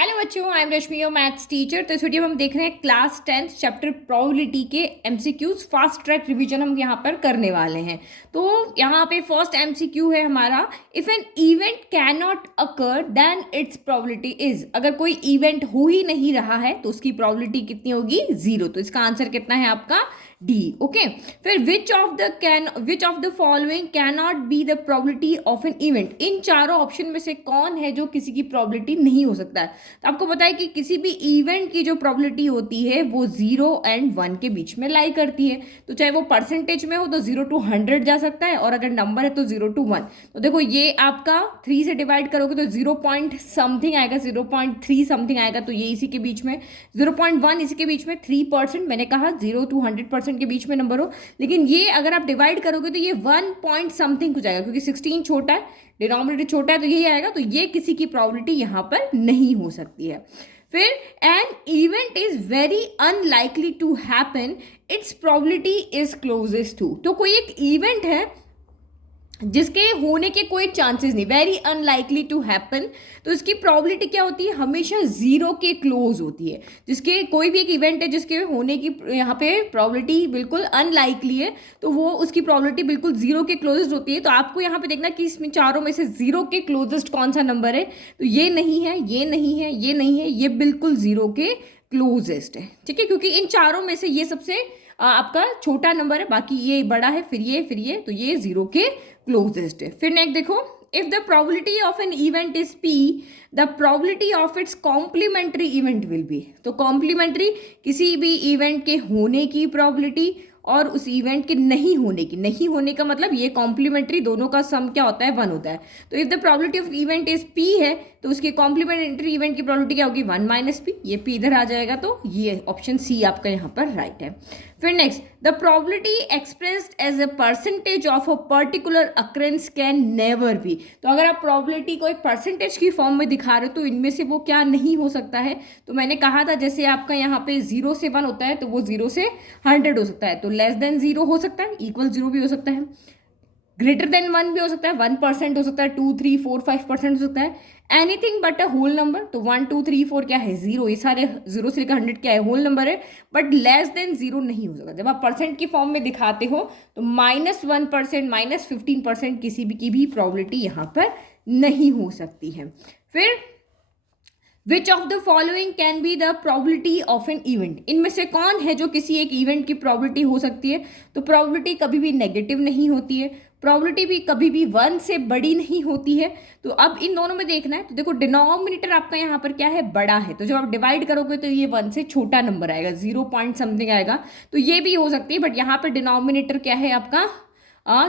Hello बच्चों, I am Rashmi your maths teacher. तो इस वीडियो में हम देख रहे हैं क्लास 10th चैप्टर प्रोबेबिलिटी के एमसीक्यूज फास्ट ट्रैक रिवीजन हम यहाँ पर करने वाले हैं। तो यहाँ पे फर्स्ट एमसीक्यू है हमारा, if an event can not occur then its probability is. अगर कोई इवेंट हो ही नहीं रहा है तो उसकी प्रोबेबिलिटी कितनी होगी? 0। तो इसका आंसर कितना है आपका? डी। ओके, फिर which of the following can not be the probability of an event. इन चारों ऑप्शन में से कौन है जो किसी की प्रोबेबिलिटी नहीं हो सकता है? तो आपको पता है कि किसी भी इवेंट की जो प्रोबेबिलिटी होती है वो 0 एंड 1 के बीच में लाई करती है। तो चाहे वो परसेंटेज में हो तो 0 to 100 जा सकता है, और अगर नंबर है तो 0 to 1। तो देखो ये आपका 3 से डिवाइड करोगे तो 0 पॉइंट समथिंग आएगा, 0.3 समथिंग आएगा, तो ये इसी के बीच में, 0.1 इसी के बीच में, 3% मैंने कहा 0 to 100% के बीच में नंबर हो। लेकिन ये अगर आप डिवाइड करोगे तो ये 1 पॉइंट समथिंग हो जाएगा, क्योंकि 16 छोटा है, डिनोमिनेटर छोटा है, तो यही आएगा। तो ये किसी की प्रोबेबिलिटी यहाँ पर नहीं हो सकती है। फिर an event is very unlikely to happen, its probability is closest to. तो कोई एक इवेंट है जिसके होने के कोई चांसेस नहीं, वेरी अनलाइकली टू हैपन, तो इसकी प्रोबेबिलिटी क्या होती है? हमेशा 0 के क्लोज होती है। जिसके कोई भी एक इवेंट है जिसके होने की यहाँ पे प्रोबेबिलिटी बिल्कुल अनलाइकली है, तो वो उसकी प्रोबेबिलिटी बिल्कुल 0 के क्लोजेस्ट होती है। तो आपको यहाँ पे देखना कि इसमें चारों में से 0 के क्लोजेस्ट कौन सा नंबर है। तो ये नहीं है, ये नहीं है, ये नहीं है, ये बिल्कुल 0 के क्लोजेस्ट है। ठीक है, क्योंकि इन चारों में से ये सबसे आपका छोटा नंबर है, बाकी ये बड़ा है, फिर ये, तो ये 0 के क्लोजेस्ट है। फिर नेक्स्ट देखो, if the probability of an event is P, the probability of its complementary event will be. तो कॉम्प्लीमेंट्री किसी भी इवेंट के होने की प्रोबेबिलिटी और उस इवेंट के नहीं होने की, नहीं होने का मतलब ये कॉम्प्लीमेंट्री दोनों का सम क्या होता है? 1 होता है। तो if the probability of event is P है तो उसके कॉम्प्लीमेंट्री इवेंट की प्रोबेबिलिटी क्या होगी? 1 माइनस पी। ये पी इधर आ जाएगा, तो ये ऑप्शन सी आपका यहाँ पर राइट है। फिर next, the probability expressed as a percentage of a particular occurrence can never be. तो अगर आप प्रोबेबिलिटी को एक परसेंटेज की फॉर्म में दिखा रहे हो तो इनमें से वो क्या नहीं हो सकता है? तो मैंने कहा था जैसे आपका यहाँ पे 0 से 1 होता है तो वो 0 से 100 हो सकता है, तो लेस देन 0 हो सकता है, इक्वल 0 भी हो सकता है, ग्रेटर देन 1 भी हो सकता है, 1% हो सकता है, 2, 3, 4, 5% हो सकता है, anything but a whole number. तो 1, 2, 3, 4 क्या है? 0। ये सारे 0 से लेकर 100 क्या है? होल नंबर है, बट लेस देन 0 नहीं हो सकता। जब आप परसेंट की फॉर्म में दिखाते हो तो -1%, -15% किसी भी की भी प्रोबेबिलिटी यहाँ पर नहीं हो सकती है। फिर which of the following can be the probability of an event. इनमें से कौन है जो किसी एक इवेंट की प्रोबेबिलिटी हो सकती है? तो प्रोबेबिलिटी कभी भी नेगेटिव नहीं होती है, प्रोबेबिलिटी भी कभी भी 1 से बड़ी नहीं होती है। तो अब इन दोनों में देखना है, तो देखो डिनोमिनेटर आपका यहाँ पर क्या है? बड़ा है, तो जब आप डिवाइड करोगे तो ये 1 से छोटा नंबर आएगा, 0 पॉइंट समथिंग आएगा, तो ये भी हो सकती है। बट यहाँ पर डिनोमिनेटर क्या है आपका?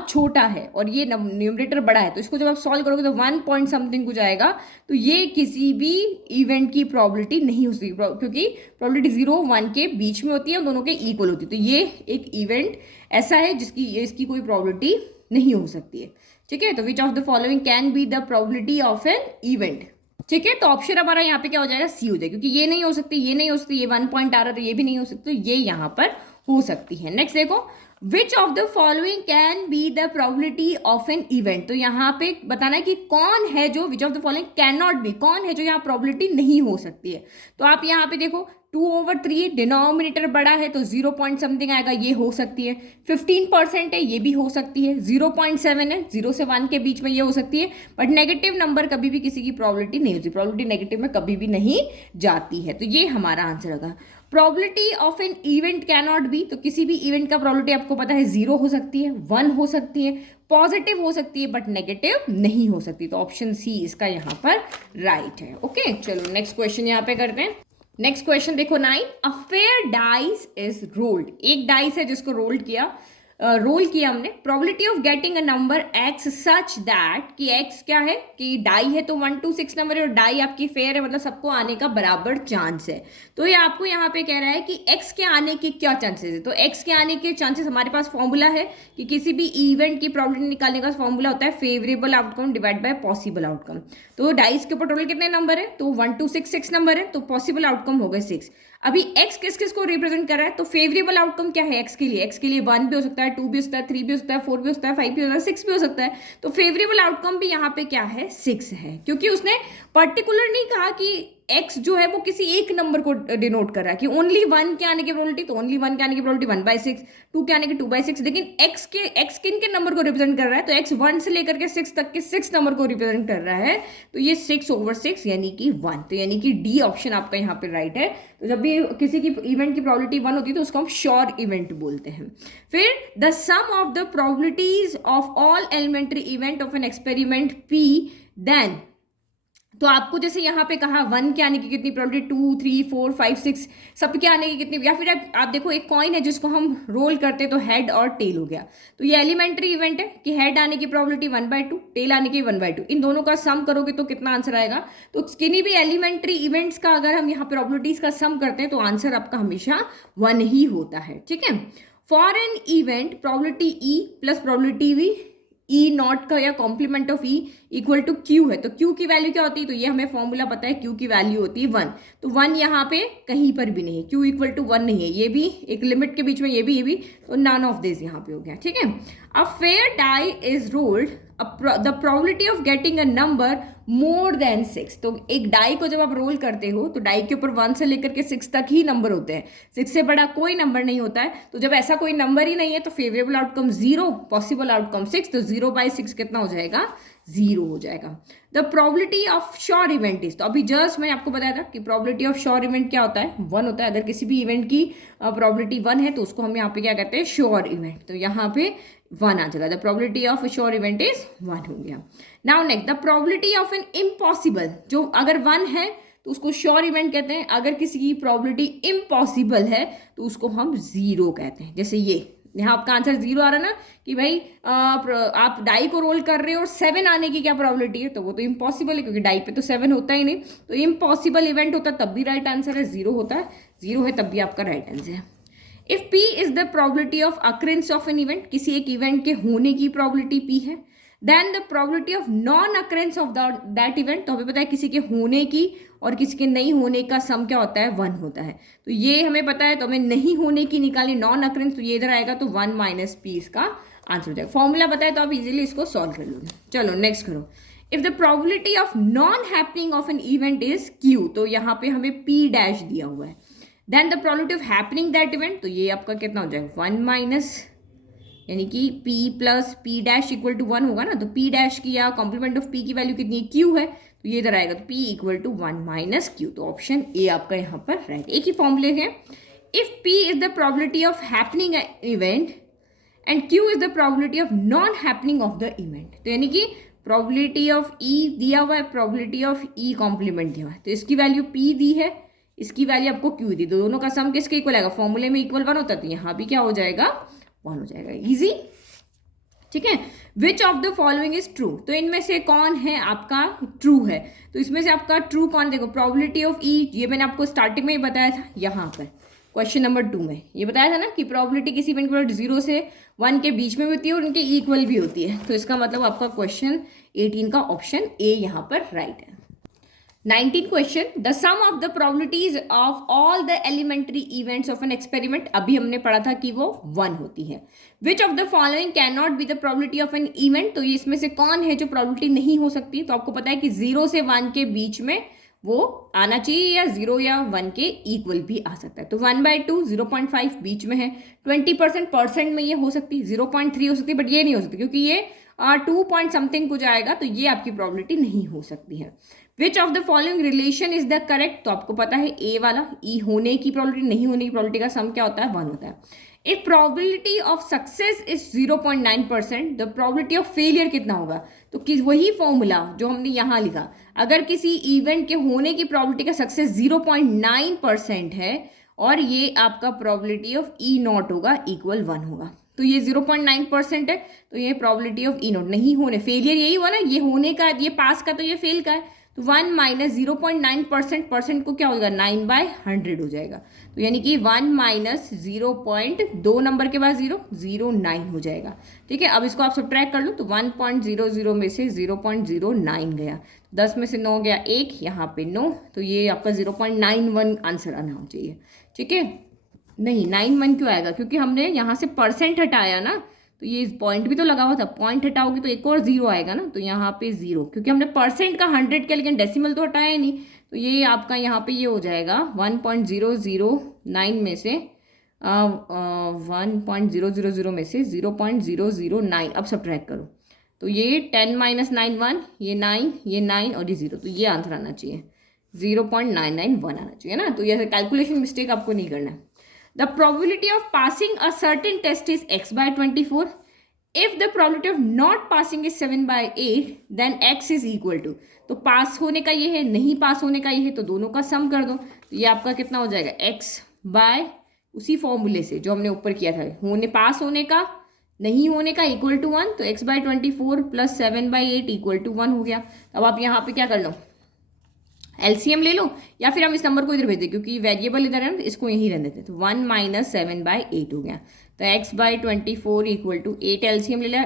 छोटा है, और ये न्यूमरेटर बड़ा है, तो इसको जब आप सॉल्व करोगे तो 1 पॉइंट समथिंग कुछ आएगा। तो ये किसी भी इवेंट की प्रोबेबिलिटी नहीं हो सकती, क्योंकि प्रोबेबिलिटी 0, 1 के बीच में होती है, दोनों के इक्वल होती है। तो ये एक इवेंट ऐसा है जिसकी इसकी कोई प्रोबेबिलिटी नहीं हो सकती है। ठीक है, तो विच of the following can be the probability of an event. ठीक है, तो ऑप्शन हमारा यहाँ पे क्या हो जाएगा? सी हो जाएगा, क्योंकि ये नहीं हो सकती, ये नहीं हो सकती, ये 1 पॉइंट आ रहा है तो ये भी नहीं हो सकती, तो ये यहाँ पर हो सकती है। नेक्स्ट देखो, विच of the following can be the probability of an event. तो यहाँ पे बताना है कि कौन है जो, विच of the following can not B, कौन है जो यहाँ प्रोबेबिलिटी नहीं हो सकती है। तो आप यहाँ पे देखो 2/3, डिनोमिनेटर बड़ा है तो 0 पॉइंट समथिंग आएगा, ये हो सकती है। 15% है, ये भी हो सकती है। 0.7 है, 0 से 1 के बीच में ये हो सकती है। बट नेगेटिव नंबर कभी भी किसी की प्रोबेबिलिटी नहीं होती, प्रोबेबिलिटी नेगेटिव में कभी भी नहीं जाती है। तो ये हमारा आंसर होगा। Probability of an event can not B, तो किसी भी इवेंट का प्रोबेबिलिटी आपको पता है 0 हो सकती है, 1 हो सकती है, पॉजिटिव हो सकती है, बट नेगेटिव नहीं हो सकती। तो ऑप्शन सी इसका यहाँ पर राइट है। ओके, चलो नेक्स्ट क्वेश्चन यहाँ पे करते हैं। नेक्स्ट क्वेश्चन देखो 9, a fair dice is rolled. एक डाइस है जिसको रोल किया हमने। Probability of getting a number x such that, कि x क्या है? कि डाई है तो 1 to 6 नंबर है, और डाई आपकी फेयर है, मतलब सबको आने का बराबर चांस है। तो ये आपको यहाँ पे कह रहा है कि x के आने के क्या चांसेस है। तो x के आने के चांसेस, हमारे पास फॉर्मूला है कि किसी भी इवेंट की प्रोबेबिलिटी निकालने का फॉर्मूला होता है favourable outcome divide by possible outcome. तो डाइस के ऊपर टोटल कितने नंबर है? तो 1 to 6 6 नंबर है, तो पॉसिबल आउटकम हो गए 6। अभी x किस किस को रिप्रेजेंट कर रहा है? तो फेवरेबल आउटकम क्या है x के लिए? x के लिए 1 भी हो सकता है, 2 भी हो सकता है, 3 भी हो सकता है, 4 भी हो सकता है, 5 भी हो सकता है, 6 भी हो सकता है। तो फेवरेबल आउटकम भी यहाँ पे क्या है? 6 है, क्योंकि उसने पर्टिकुलर नहीं कहा कि x जो है वो किसी एक नंबर को डिनोट कर रहा है कि ओनली 1 के आने की प्रोबेबिलिटी, तो ओनली 1 के आने की प्रोबेबिलिटी 1/6, 2 के आने की 2/6, लेकिन x किन के नंबर को रिप्रेजेंट कर रहा है, तो x 1 से लेकर के 6 तक के 6 नंबर को रिप्रेजेंट कर रहा है, तो ये 6/6 यानी कि 1, तो यानी कि डी ऑप्शन आपका यहाँ पे राइट है। तो जब भी किसी की इवेंट की प्रोबेबिलिटी 1 होती है तो उसको हम श्योर इवेंट बोलते हैं। फिर the sum of the probabilities of all elementary event of an experiment P, then तो आपको जैसे यहाँ पे कहा 1 के आने की कितनी प्रोबेबिलिटी, 2, 3, 4, 5, 6 सबके आने की कितनी, या फिर आप देखो एक कॉइन है जिसको हम रोल करते तो हेड और टेल हो गया, तो ये एलिमेंट्री इवेंट है कि हेड आने की प्रोबेबिलिटी 1/2, टेल आने की 1/2, इन दोनों का सम करोगे तो कितना आंसर आएगा। तो किन्हीं भी एलिमेंट्री इवेंट्स का अगर हम यहाँ प्रोबेबिलिटीज का सम करते हैं तो आंसर आपका हमेशा 1 ही होता है, ठीक है। For an event probability E plus probability V, E not का या complement of E equal to Q है, तो क्यू की वैल्यू क्या होती है, तो ये हमें फॉर्मूला पता है, क्यू की वैल्यू होती है 1, तो 1 यहाँ पे कहीं पर भी नहीं है, क्यू इक्वल टू 1 नहीं है, ये भी एक लिमिट के बीच में, ये भी, तो नन ऑफ दिस यहाँ पे हो गया, ठीक है। A fair die is rolled, the probability of getting a number more than 6, तो एक डाई को जब आप रोल करते हो तो डाई के ऊपर 1 से लेकर के 6 तक ही नंबर होते हैं, 6 से बड़ा कोई नंबर नहीं होता है, तो जब ऐसा कोई नंबर ही नहीं है तो फेवरेबल आउटकम 0, पॉसिबल आउटकम 6, तो 0/6 कितना हो जाएगा, 0 हो जाएगा। The probability of sure event is, तो अभी जस्ट मैंने आपको बताया था कि प्रोबेबिलिटी ऑफ श्योर इवेंट क्या होता है, 1 होता है। अगर किसी भी इवेंट की प्रोबेबिलिटी 1 है तो उसको हम यहाँ पे क्या कहते हैं, श्योर इवेंट, तो यहाँ पे 1 आ जाएगा, the probability of sure event is 1 हो गया। Now next, the probability of an impossible, जो अगर 1 है तो उसको श्योर इवेंट कहते हैं, अगर किसी की प्रोबेबिलिटी इम्पॉसिबल है तो उसको हम 0 कहते हैं। जैसे ये यहाँ आपका आंसर 0 आ रहा है ना कि भाई आप डाई को रोल कर रहे हो और 7 आने की क्या प्रोबेबिलिटी है, तो वो तो इम्पॉसिबल है क्योंकि डाई पे तो 7 होता ही नहीं, तो इम्पॉसिबल इवेंट होता है तब भी राइट आंसर है, 0 होता है, 0 है तब भी आपका राइट आंसर है। If P is the probability of occurrence of an event, किसी एक इवेंट के होने की प्रोबेबिलिटी P है, then the probability of non occurrence of that event, तो हमें पता है किसी के होने की और किसी के नहीं होने का सम क्या होता है, 1 होता है, तो ये हमें पता है, तो हमें नहीं होने की निकाली नॉन अक्रेंस, तो ये इधर आएगा, तो 1 - P इसका आंसर हो जाएगा। फॉर्मूला पता है तो आप इजीली इसको सॉल्व कर लोगे। चलो नेक्स्ट करो, if the probability of non happening of an event is Q, तो यहाँ पे हमें P डैश दिया हुआ है, then the probability of happening that event, तो ये आपका कितना हो जाएगा, 1 यानी कि P plus P dash equal to 1 होगा ना, तो P डैश की या कॉम्प्लीमेंट ऑफ P की वैल्यू कितनी है, Q है, तो ये इधर आएगा, तो P इक्वल टू 1 - Q, तो ऑप्शन ए आपका यहाँ पर राइट। एक ही फॉर्मूले है, if P is the probability of happening event and Q is the probability of non happening of the event, तो यानी कि प्रोबेबिलिटी ऑफ E दिया हुआ है, प्रोबेबिलिटी ऑफ E कॉम्प्लीमेंट दिया हुआ है, तो इसकी वैल्यू P दी है, इसकी वैल्यू आपको Q दी, दोनों का सम किसके इक्वल आएगा, फॉर्मूले में इक्वल 1 होता है, तो यहाँ भी क्या हो जाएगा, 1 हो जाएगा, इजी, ठीक है। Which of the following is true, तो इनमें से कौन है आपका ट्रू है, तो इसमें से आपका ट्रू कौन, देखो प्रोबेबिलिटी ऑफ E, ये मैंने आपको स्टार्टिंग में ही बताया था, यहाँ पर क्वेश्चन नंबर 2 में ये बताया था ना कि प्रोबेबिलिटी किसी इवेंट की 0 से 1 के बीच में भी होती है और उनके इक्वल भी होती है, तो इसका मतलब आपका क्वेश्चन 18 का ऑप्शन ए यहाँ पर राइट है। 19 question, the sum of the probabilities of all the elementary events of an experiment, अभी हमने पढ़ा था कि वो 1 होती है। Which of the following can not be the probability of an event, तो इसमें से कौन है जो प्रोबेबिलिटी नहीं हो सकती, तो आपको पता है कि 0 से 1 के बीच में वो आना चाहिए, या 0 या 1 के इक्वल भी आ सकता है, तो 1/2 0.5 बीच में है, 20% में ये हो सकती है, 0.3 हो सकती है, बट ये नहीं हो सकती क्योंकि ये 2 पॉइंट समथिंग कुछ आएगा, तो ये आपकी प्रोबेबिलिटी नहीं हो सकती है। Which of the following relation is the correct, तो आपको पता है ए वाला, ई होने की प्रोबेबिलिटी नहीं होने की प्रोबेबिलिटी का सम क्या होता है, 1 होता है। If probability of success is 0.9%, the probability of failure कितना होगा, तो किस वही फॉर्मूला जो हमने यहाँ लिखा, अगर किसी इवेंट के होने की प्रोबेबिलिटी का सक्सेस 0.9% है और ये आपका प्रोबेबिलिटी ऑफ ई नॉट होगा इक्वल 1 होगा, तो ये 0.9% है, तो ये प्रोबेबिलिटी ऑफ ई नॉट नहीं होने, फेलियर यही हुआ ना, ये होने का, ये पास का, तो ये फेल का है, तो 1 - 0.9% परसेंट को क्या हो जाएगा, 9/100 हो जाएगा, तो यानी कि 1 - 0.2 नंबर के बाद 0.09 हो जाएगा, ठीक है। अब इसको आप सब्ट्रैक्ट कर लो, तो 1.00 में से 0.09 गया, 10 में से 9 गया 1, यहाँ पे 9, तो ये आपका 0.91 आंसर आना चाहिए, ठीक है। नहीं 91 क्यों आएगा, क्योंकि हमने यहाँ से परसेंट हटाया ना, तो ये पॉइंट भी तो लगा हुआ था, पॉइंट हटाओगे तो एक और 0 आएगा ना, तो यहाँ पे 0, क्योंकि हमने परसेंट का 100 किया लेकिन डेसिमल तो हटाया ही नहीं, तो ये आपका यहाँ पे ये हो जाएगा 1.009 में से 1.000 में से 0.009। अब सब्ट्रैक्ट करो तो ये 10 माइनस 9 1, ये 9, ये 9 और ये 0, तो ये आंसर आना चाहिए 0.991 आना चाहिए ना। तो ये कैलकुलेशन मिस्टेक आपको नहीं करना है। The probability of passing a certain test is x/24। If the probability of not passing is 7/8 then x is equal to, तो पास होने का ये है, नहीं पास होने का ये है, तो दोनों का सम कर दो। तो ये आपका कितना हो जाएगा x बाय उसी फॉर्मूले से जो हमने ऊपर किया था, होने पास होने का नहीं होने का इक्वल टू 1, तो x/24 प्लस 7/8 इक्वल टू 1 हो गया। अब आप यहाँ पे क्या कर लो, एलसीएम ले लो, या फिर हम इस नंबर को इधर भेज दें क्योंकि वेरिएबल इधर है, इसको यहीं रहने देते। तो 1 माइनस 7/8 हो गया, तो x/24 इक्वल टू 8, एलसीएम ले लिया,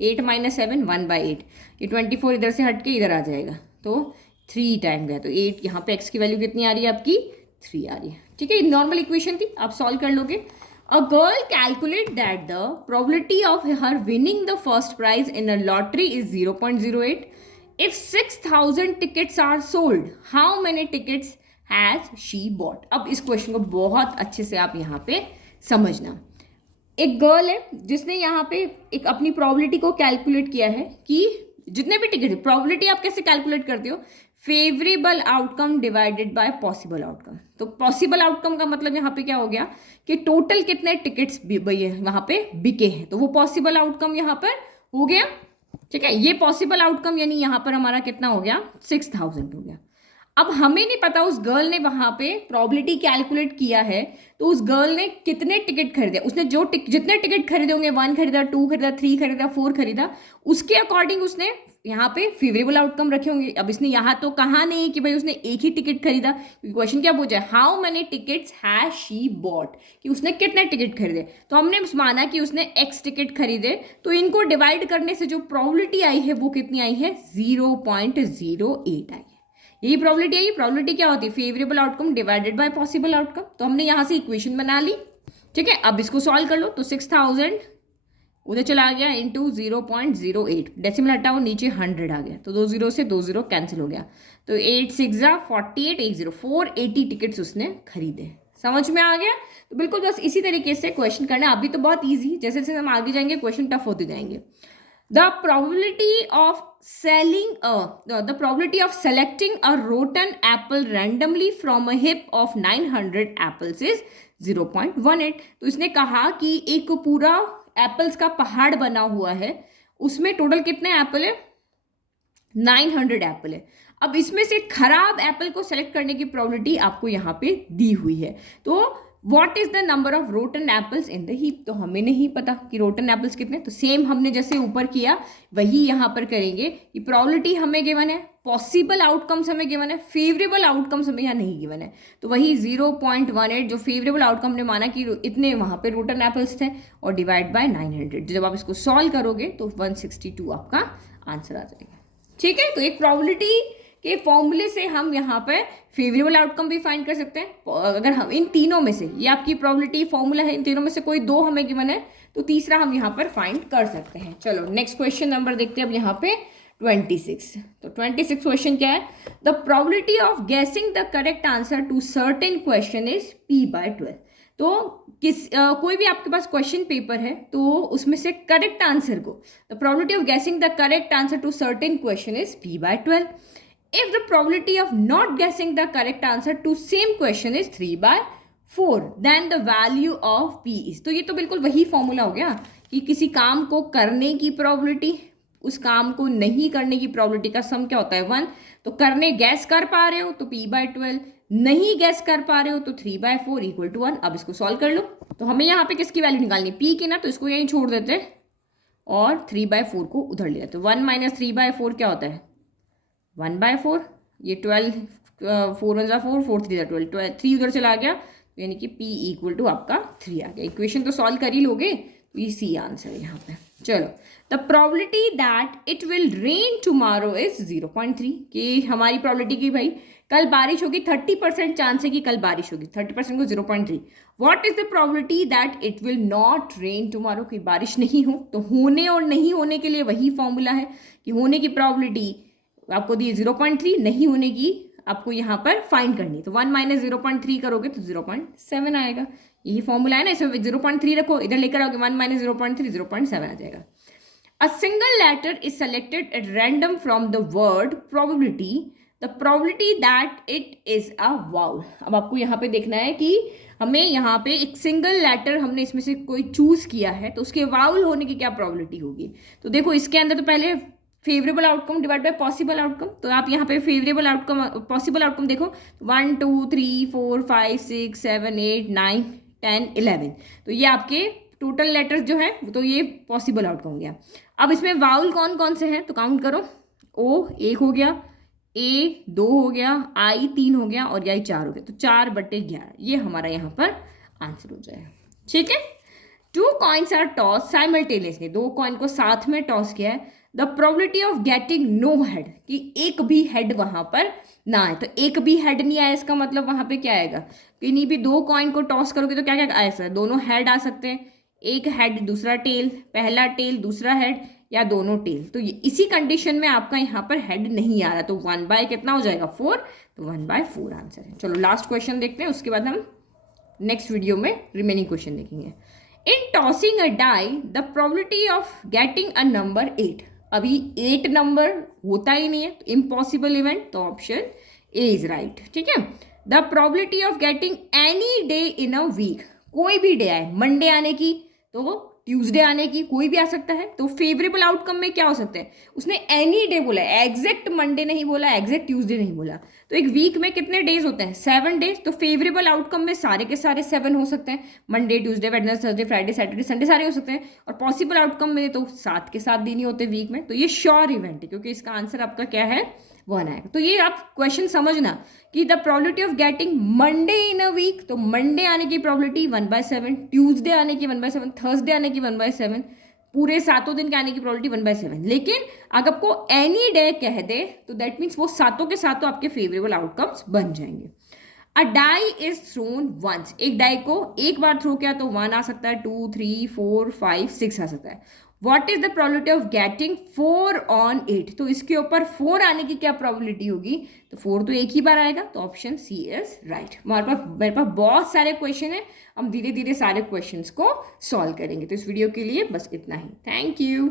8 माइनस 7 1/8, ये 24 इधर से हट के इधर आ जाएगा, तो 3 टाइम गया, तो 8 यहाँ पे x की वैल्यू कितनी आ रही है आपकी 3 आ रही है। ठीक है, नॉर्मल इक्वेशन थी, आप सॉल्व कर लोगे। A girl calculate that the probability of her winning the first prize in a lottery is 0.08. If 6,000 tickets are sold, how many tickets has she bought? अब इस क्वेश्चन को बहुत अच्छे से आप यहाँ पे समझना। एक गर्ल है जिसने यहाँ पे एक अपनी प्रोबेबिलिटी को कैलकुलेट किया है कि जितने भी टिकट, प्रोबेबिलिटी आप कैसे कैलकुलेट करते हो, favourable outcome divided by possible outcome. तो पॉसिबल आउटकम का मतलब यहाँ पे क्या हो गया कि टोटल कितने टिकट्स वहाँ पे बिके हैं, तो वो पॉसिबल आउटकम यहाँ पर हो गया। ठीक है, ये पॉसिबल आउटकम यानी यहाँ पर हमारा कितना हो गया 6,000 हो गया। अब हमें नहीं पता उस गर्ल ने वहाँ पे प्रोबेबिलिटी कैलकुलेट किया है, तो उस गर्ल ने कितने टिकट खरीदे, उसने जो जितने टिकट खरीदे होंगे, 1 खरीदा, 2 खरीदा, 3 खरीदा, 4 खरीदा, उसके अकॉर्डिंग उसने यहाँ पे फेवरेबल आउटकम रखे होंगे। अब इसने यहाँ तो कहा नहीं कि भाई उसने एक ही टिकट खरीदा, क्वेश्चन क्या पूछा है, how many tickets has she bought, कि उसने कितने टिकट खरीदे। तो हमने माना कि उसने x टिकट खरीदे, तो इनको डिवाइड करने से जो प्रोबेबिलिटी आई है वो कितनी आई है 0.08 आई है। यही प्रोबेबिलिटी आई। प्रोबेबिलिटी क्या होती है, favourable outcome divided by possible outcome. तो हमने यहाँ से इक्वेशन बना ली। ठीक है, अब इसको सॉल्व कर लो, तो 6,000 उधर चला गया इंटू 0.08, डेसिमल हटाओ, नीचे 100 आ गया, तो 2 0 से 2 0 कैंसिल हो गया, तो 8 6 48 1 0 480 टिकट्स उसने खरीदे। समझ में आ गया। तो बिल्कुल बस इसी तरीके से क्वेश्चन करना। अभी तो बहुत ईजी, जैसे जैसे हम आगे जाएंगे क्वेश्चन टफ होते जाएंगे। The probability of selecting a rotten apple randomly from a heap of 900 apples is 0.18। तो इसने कहा कि एक पूरा एप्पल्स का पहाड़ बना हुआ है, उसमें टोटल कितने एप्पल है 900 एप्पल है। अब इसमें से खराब एप्पल को सेलेक्ट करने की प्रोबेबिलिटी आपको यहाँ पे दी हुई है। तो what is the number of rotten apples in the heap, तो हमें नहीं पता कि रोटन एप्पल्स कितने। तो सेम हमने जैसे ऊपर किया वही यहाँ पर करेंगे कि प्रोबेबिलिटी हमें गिवन है, पॉसिबल आउटकम्स हमें गिवन है, फेवरेबल आउटकम्स हमें यहाँ नहीं गिवन है। तो वही 0.18 जो फेवरेबल आउटकम ने माना कि इतने वहाँ पे रोटन एप्पल्स थे, और डिवाइड बाय 900, जब आप इसको सॉल्व करोगे तो 162 आपका आंसर आ जाएगा। ठीक है, तो एक प्रोबेबिलिटी के फॉर्मूले से हम यहाँ पर फेवरेबल आउटकम भी फाइंड कर सकते हैं। अगर हम इन तीनों में से, ये आपकी प्रोबेबिलिटी फॉर्मूला है, इन तीनों में से कोई दो हमें गिवन है, तो तीसरा हम यहाँ पर फाइंड कर सकते हैं। चलो नेक्स्ट क्वेश्चन नंबर देखते हैं अब यहाँ पे 26। तो 26 क्वेश्चन क्या है, the probability of guessing the correct answer to certain question is p/12। तो कोई भी आपके पास क्वेश्चन पेपर है, तो उसमें से करेक्ट आंसर को, the probability of guessing the correct answer to certain question is p/12। If the probability of not guessing the correct answer to same question is 3/4, then the value of p is, तो ये तो बिल्कुल वही formula हो गया कि किसी काम को करने की प्रोबेबिलिटी, उस काम को नहीं करने की प्रोबेबिलिटी का सम क्या होता है 1। तो करने गैस कर पा रहे हो तो p/12, नहीं गैस कर पा रहे हो तो 3/4 इक्वल टू 1। अब इसको सॉल्व कर लो। तो हमें यहाँ पे किसकी वैल्यू निकालनी, p की ना, तो इसको यहीं छोड़ देते और 3/4 को उधर ले जाते। 1 माइनस 3/4 क्या होता है 1/4, ये 12, 4 1 4, 4 3 12, 3 उधर चला गया, तो यानी कि p इक्वल टू आपका 3 आ गया। इक्वेशन तो सॉल्व कर ही लोगे, तो ये सी आंसर है यहाँ पे। चलो, the probability that it will rain tomorrow is 0.3, कि हमारी प्रोबेबिलिटी की भाई कल बारिश होगी, 30% चांस है कि कल बारिश होगी, 30% को 0.3। What is the probability that it will not rain tomorrow, कि बारिश नहीं हो। तो होने और नहीं होने के लिए वही फॉर्मूला है कि होने की प्रोबेबिलिटी आपको दी 0.3, नहीं होने की आपको यहाँ पर फाइंड करनी है। तो 1 माइनस 0.3 करोगे तो 0.7 आएगा। यही फॉर्मूला है ना, इसमें 0.3 रखो, इधर लेकर आओगे 1 माइनस 0.3 0.7 आ जाएगा। A single letter is selected at random from the word probability. The probability that it is a vowel. अब आपको यहाँ पे देखना है कि हमें यहाँ पे एक सिंगल लेटर हमने इसमें से कोई चूज किया है तो उसके वाउल होने की क्या प्रोबेबिलिटी होगी। तो देखो इसके अंदर तो पहले favourable outcome divide by possible outcome, तो आप यहाँ पे फेवरेबल आउटकम पॉसिबल आउटकम देखो 1 2 3 4 5 6 7 8 9 10 11, तो ये आपके टोटल लेटर्स जो है तो ये पॉसिबल आउटकम हो गया। अब इसमें वाउल कौन कौन से हैं तो काउंट करो, ओ 1 हो गया, ए 2 हो गया, आई 3 हो गया और आई 4 हो गया, तो 4/11 ये हमारा यहाँ पर आंसर हो जाएगा। ठीक है, 2 coins are toss simultaneously, 2 coin को साथ में टॉस किया है। The probability of getting no head, कि एक भी हेड वहां पर ना आए, तो एक भी हेड नहीं आया इसका मतलब वहां पे क्या आएगा, किन्हीं भी 2 कॉइन को टॉस करोगे तो क्या क्या आया सर, दोनों हेड आ सकते हैं, एक हेड दूसरा टेल, पहला टेल दूसरा हेड या दोनों टेल। तो इसी कंडीशन में आपका यहाँ पर हेड नहीं आ रहा, तो 1 बाय कितना हो जाएगा 4, तो 1/4 आंसर है। चलो लास्ट क्वेश्चन देखते हैं, उसके बाद हम नेक्स्ट वीडियो में रिमेनिंग क्वेश्चन देखेंगे। In tossing a die the probability of getting a number 8, अभी 8 नंबर होता ही नहीं है, तो इम्पॉसिबल इवेंट, तो ऑप्शन ए इज राइट। ठीक है, the probability of getting any day in a week, कोई भी डे आए, मंडे आने की तो ट्यूसडे आने की, कोई भी आ सकता है, तो फेवरेबल आउटकम में क्या हो सकते हैं, उसने एनी डे बोला है, एग्जैक्ट मंडे नहीं बोला, एग्जैक्ट ट्यूसडे नहीं बोला, तो एक वीक में कितने डेज होते हैं 7 डेज, तो फेवरेबल आउटकम में सारे के सारे 7 हो सकते हैं, Monday Tuesday Wednesday Thursday Friday Saturday Sunday सारे हो सकते हैं, और पॉसिबल आउटकम में तो 7 के 7 दिन ही होते वीक में, तो ये श्योर इवेंट है क्योंकि इसका आंसर आपका क्या है 1 आएगा। तो ये आप क्वेश्चन समझना कि the probability of getting Monday in a week, तो मंडे आने की प्रोबेबिलिटी 1/7, ट्यूसडे आने की 1/7, थर्सडे आने की 1/7, पूरे 7 दिन के आने की प्रोबेबिलिटी 1/7। लेकिन अगर आपको एनी डे कह दे तो दैट मीन्स वो 7 के 7 आपके फेवरेबल आउटकम्स बन जाएंगे। अ डाई इज थ्रोन वंस, एक डाई को एक बार थ्रो किया तो 1 आ सकता है, 2 3 4 5 6 आ सकता है। What is the probability of getting 4 on 8, तो इसके ऊपर 4 आने की क्या प्रोबेबिलिटी होगी, तो 4 तो एक ही बार आएगा, तो ऑप्शन सी इज राइट। मेरे पास बहुत सारे क्वेश्चन है, हम धीरे धीरे सारे क्वेश्चंस को सॉल्व करेंगे। तो इस वीडियो के लिए बस इतना ही, थैंक यू।